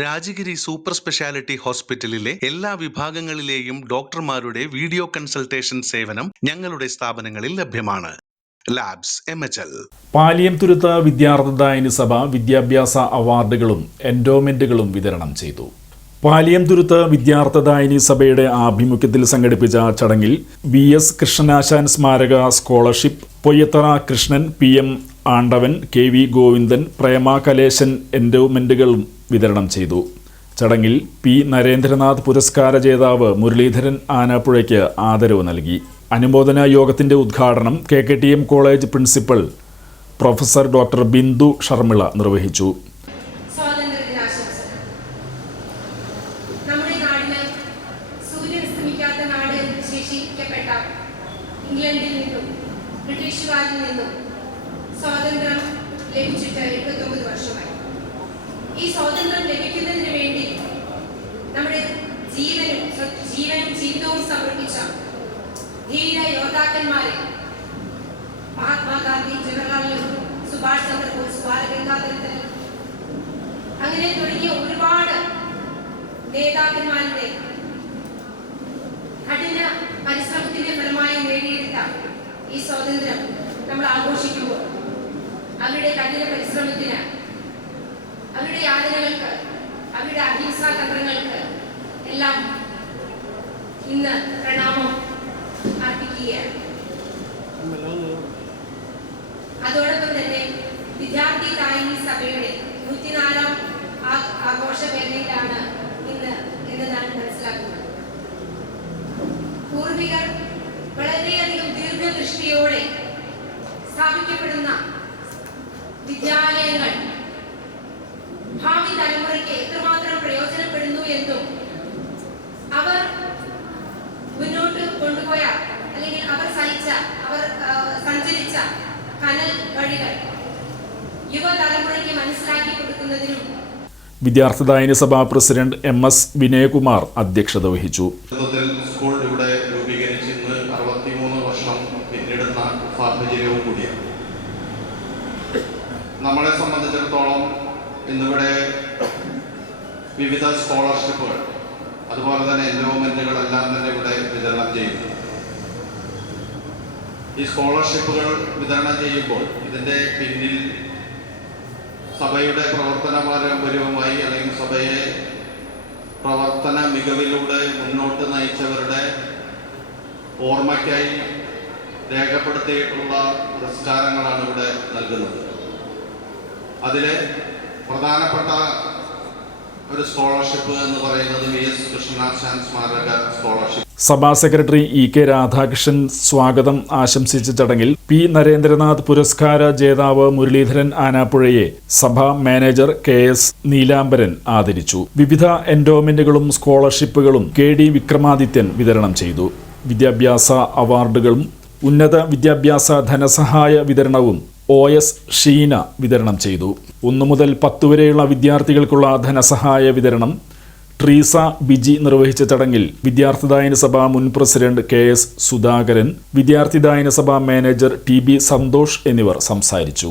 Rajagiri super speciality ഹോസ്പിറ്റലിലെ എല്ലാ വിഭാഗങ്ങളിലെയും ഡോക്ടർമാരുടെ വീഡിയോ കൺസൾട്ടേഷൻ സേവനം ഞങ്ങളുടെ സ്ഥാപനങ്ങളിൽ ലഭ്യമാണ്. Labs M H L. Paliyam Thurutha Vidyarthidayani Sabha വിദ്യാഭ്യാസ അവാർഡുകളും എൻഡോമെന്റുകളും വിതരണം ചെയ്തു. പാലിയം തുരുത്ത് വിദ്യാർത്ഥിദായനി സഭയുടെ ആഭിമുഖ്യത്തിൽ സംഘടിപ്പിച്ച ചടങ്ങിൽ വി എസ് കൃഷ്ണനാശാൻ സ്മാരക scholarship Poyyathara Krishnan P M Andavan K V Govindan Prema Kaleshan എൻഡോമെന്റുകളും വിതരണം ചെയ്തു. ചടങ്ങിൽ പി നരേന്ദ്രനാഥ് പുരസ്കാര ജേതാവ് മുരളീധരൻ ആനാപ്പുഴയ്ക്ക് ആദരവ് നൽകി. അനുമോദന യോഗത്തിന്റെ ഉദ്ഘാടനം K K T M college principal professor doctor Bindu Sharmila നിർവഹിച്ചു. ഇംഗ്ലണ്ടിൽ നിന്നും ബ്രിട്ടീഷുകാരിൽ നിന്നും സ്വാതന്ത്ര്യം ലഭിച്ചിട്ട് എഴുപത്തൊമ്പത് വർഷമായി. ഈ സ്വാതന്ത്ര്യം ലഭിക്കുന്നതിന് വേണ്ടി നമ്മുടെ ജീവനും ജീവനും ജീവിതവും സമർപ്പിച്ച ധീര യോദ്ധാക്കന്മാരെ മഹാത്മാഗാന്ധി ജവഹർലാൽ നെഹ്റു സുഭാഷ് ചന്ദ്രബോസ് ബാലഗംഗാധര അങ്ങനെ തുടങ്ങിയ ഒരുപാട് നേതാക്കന്മാരുടെ കഠിന പരിശ്രമത്തിന്റെ ഫലമായി നേടിയെടുത്ത ഈ സ്വാതന്ത്ര്യം നമ്മൾ ആഘോഷിക്കുമ്പോൾ അവരുടെ കഠിന പരിശ്രമത്തിന് അവരുടെ യാതനകൾക്ക് അവരുടെ അഹിംസാ തന്ത്രങ്ങൾക്ക് എല്ലാം ഇന്ന് പ്രണാമം അർപ്പിക്കുകയാണ്. അതോടൊപ്പം തന്നെ വിദ്യാർത്ഥി കായിക സഭയുടെ നൂറ്റിനാലാം ആഘോഷ വേദിയിലാണ് ഇന്ന് എന്ന് ഞാൻ മനസ്സിലാക്കുന്നത്. പൂർവികർ വളരെയധികം ദീർഘദൃഷ്ടിയോടെ സ്ഥാപിക്കപ്പെടുന്ന വിദ്യാലയങ്ങൾ. ഭാവി തലമുറയ്ക്ക് എത്രമാത്രം പ്രയോജനപ്പെടുന്നു എന്നും അവർ മുന്നോട്ട് കൊണ്ടുപോയ അല്ലെങ്കിൽ അവർ സഹിച്ച അവർ സഞ്ചരിച്ച കനൽ വഴികൾ യുവതലമുറയ്ക്ക് മനസ്സിലാക്കി കൊടുക്കുന്നതിനും വിദ്യാർത്ഥി വിദ്യാർത്ഥിദായനി സഭ പ്രസിഡന്റ് എം എസ് വിനയകുമാർ അധ്യക്ഷത വഹിച്ചു. സ്കൂൾ ഇവിടെ രൂപീകരിച്ച് ഇന്ന് അറുപത്തിമൂന്ന് വർഷം പിന്നിടുന്ന സാഹചര്യവും കൂടിയാണ്. നമ്മളെ സംബന്ധിച്ചിടത്തോളം ഇന്നിവിടെ വിവിധ സ്കോളർഷിപ്പുകൾ അതുപോലെ തന്നെ എൻഡോമെന്റുകളെല്ലാം തന്നെ ഇവിടെ വിതരണം ചെയ്യുന്നു. ഈ സ്കോളർഷിപ്പുകൾ വിതരണം ചെയ്യുമ്പോൾ ഇതിന്റെ പിന്നിൽ സഭയുടെ പ്രവർത്തന പാരമ്പര്യവുമായി അല്ലെങ്കിൽ സഭയെ പ്രവർത്തന മികവിലൂടെ മുന്നോട്ട് നയിച്ചവരുടെ ഓർമ്മയ്ക്കായി രേഖപ്പെടുത്തിയിട്ടുള്ള പുരസ്കാരങ്ങളാണ് ഇവിടെ നൽകുന്നത്. അതിലെ പ്രധാനപ്പെട്ട ഒരു സ്കോളർഷിപ്പ് എന്ന് പറയുന്നത് വി എസ് കൃഷ്ണനാശാൻ സ്മാരക സ്കോളർഷിപ്പ് സഭാ സെക്രട്ടറി ഇ കെ രാധാകൃഷ്ണൻ സ്വാഗതം ആശംസിച്ച ചടങ്ങിൽ പി നരേന്ദ്രനാഥ് പുരസ്കാര ജേതാവ് മുരളീധരൻ ആനാപ്പുഴയെ സഭാ മാനേജർ കെ എസ് നീലാംബരൻ ആദരിച്ചു. വിവിധ എൻഡോമെന്റുകളും സ്കോളർഷിപ്പുകളും കെ ഡി വിക്രമാദിത്യൻ വിതരണം ചെയ്തു. വിദ്യാഭ്യാസ അവാർഡുകളും ഉന്നത വിദ്യാഭ്യാസ ധനസഹായ വിതരണവും ഒ എസ് ഷീന വിതരണം ചെയ്തു. ഒന്നു മുതൽ പത്ത് വരെയുള്ള വിദ്യാർത്ഥികൾക്കുള്ള ധനസഹായ വിതരണം. ട്രീസ ബിജി നിർവഹിച്ച ചടങ്ങിൽ വിദ്യാർത്ഥിദായന സഭ മുൻ president K S Sudhakaran Vidyarthidayana Sabha manager T B Santhosh എന്നിവർ സംസാരിച്ചു.